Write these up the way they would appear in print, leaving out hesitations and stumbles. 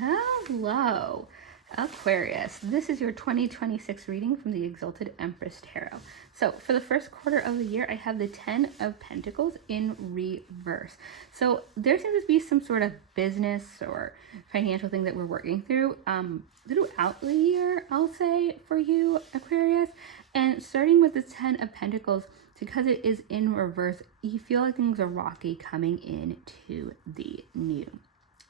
Hello, Aquarius. This is your 2026 reading from the Exalted Empress Tarot. So for the first quarter of the year, I have the 10 of Pentacles in reverse. So there seems to be some sort of business or financial thing that we're working through throughout the year, I'll say, for you, Aquarius. And starting with the 10 of Pentacles, because it is in reverse, you feel like things are rocky coming into the new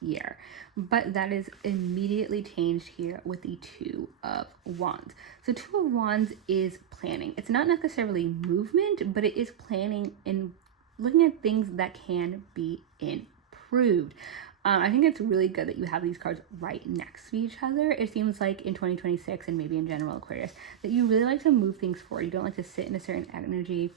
year, but that is immediately changed here with the Two of Wands. So Two of Wands is planning. It's not necessarily movement, but it is planning and looking at things that can be improved. I think it's really good that you have these cards right next to each other. It seems like in 2026 and maybe in general, Aquarius, that you really like to move things forward. You don't like to sit in a certain energy.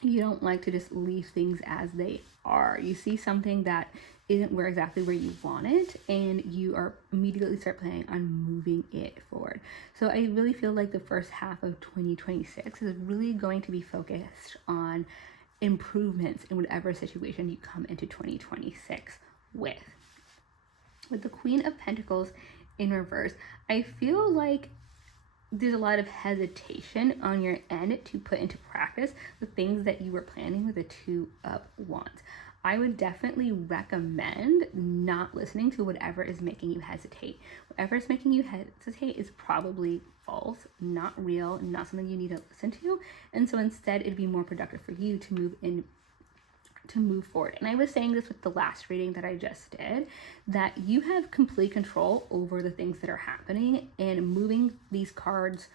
You don't like to just leave things as they are. You see something that isn't exactly where you want it, and you are immediately start planning on moving it forward. So I really feel like the first half of 2026 is really going to be focused on improvements in whatever situation you come into 2026 with. With the Queen of Pentacles in reverse, I feel like there's a lot of hesitation on your end to put into practice the things that you were planning with the Two of Wands. I would definitely recommend not listening to whatever is making you hesitate. Whatever is making you hesitate is probably false, not real, not something you need to listen to. And so instead, it'd be more productive for you to move forward. And I was saying this with the last reading that I just did, that you have complete control over the things that are happening, and moving through these cards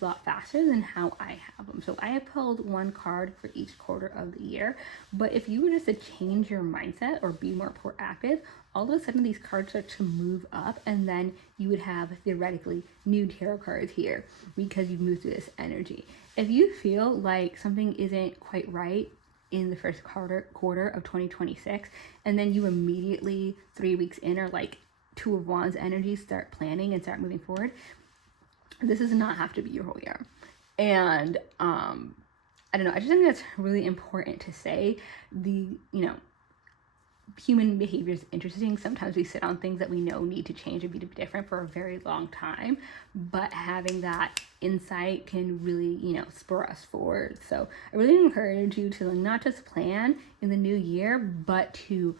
a lot faster than how I have them. So I have pulled one card for each quarter of the year, but if you were just to change your mindset or be more proactive, all of a sudden these cards start to move up, and then you would have theoretically new tarot cards here because you've moved through this energy. If you feel like something isn't quite right in the first quarter of 2026, and then you immediately 3 weeks in are like Two of Wands energy, start planning and start moving forward, this does not have to be your whole year. And I don't know, I just think that's really important to say. Human behavior is interesting. Sometimes we sit on things that we know need to change and be different for a very long time, but having that insight can really, spur us forward. So I really encourage you to not just plan in the new year, but to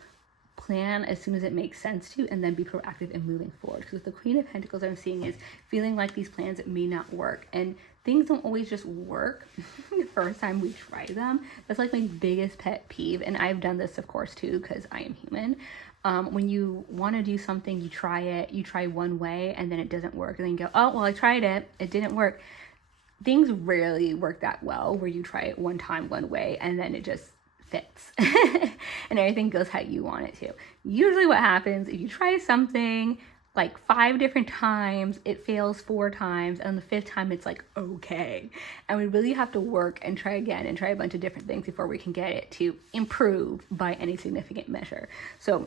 plan as soon as it makes sense to, and then be proactive in moving forward. Because with the Queen of Pentacles, I'm seeing is feeling like these plans may not work, and things don't always just work the first time we try them. That's like my biggest pet peeve, and I've done this, of course, too, because I am human. When you want to do something, you try one way, and then it doesn't work, and then you go, oh, well, I tried it, it didn't work. Things rarely work that well, where you try it one time, one way, and then it just fits and everything goes how you want it to. Usually what happens if you try something like 5 different times, it fails 4 times, and the 5th time it's like okay, and we really have to work and try again and try a bunch of different things before we can get it to improve by any significant measure. So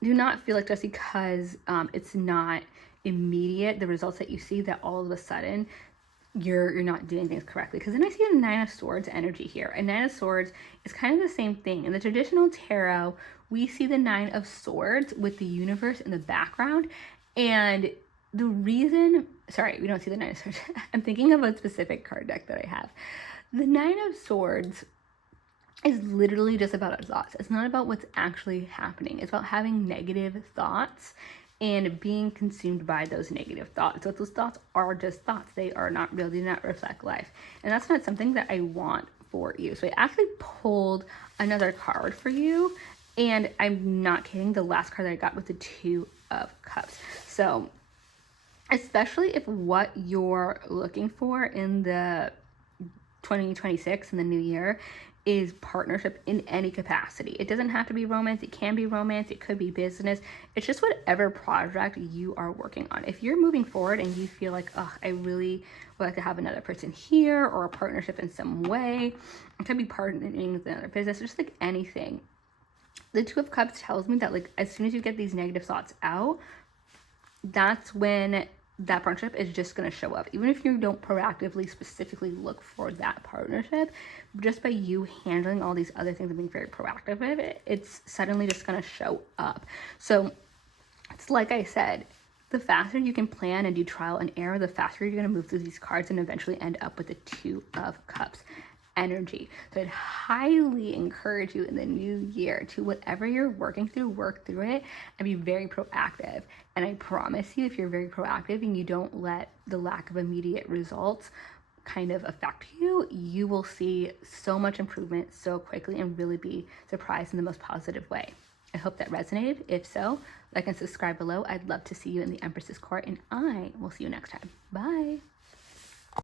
do not feel like just because it's not immediate, the results that you see, that all of a sudden you're not doing things correctly. Because then I see the Nine of Swords energy here. And Nine of Swords is kind of the same thing. In the traditional tarot, we see the Nine of Swords with the universe in the background. And the reason, sorry, we don't see the Nine of Swords. I'm thinking of a specific card deck that I have. The Nine of Swords is literally just about our thoughts. It's not about what's actually happening. It's about having negative thoughts and being consumed by those negative thoughts. So those thoughts are just thoughts. They are not real. They do not reflect life. And that's not something that I want for you. So I actually pulled another card for you. And I'm not kidding. The last card that I got was the Two of Cups. So especially if what you're looking for in the 2026 in the new year is partnership in any capacity. It doesn't have to be romance. It can be romance. It could be business. It's just whatever project you are working on. If you're moving forward and you feel like, oh, I really would like to have another person here, or a partnership in some way, it could be partnering with another business, just like anything. The Two of Cups tells me that like as soon as you get these negative thoughts out, that's when that partnership is just going to show up. Even if you don't proactively specifically look for that partnership, just by you handling all these other things and being very proactive with it, it's suddenly just going to show up. So it's like I said, the faster you can plan and do trial and error, the faster you're going to move through these cards and eventually end up with the Two of Cups energy. So I'd highly encourage you in the new year to, whatever you're working through, work through it and be very proactive. And I promise you, if you're very proactive and you don't let the lack of immediate results kind of affect you, you will see so much improvement so quickly and really be surprised in the most positive way. I hope that resonated. If so, like and subscribe below. I'd love to see you in the Empress's court, and I will see you next time. Bye.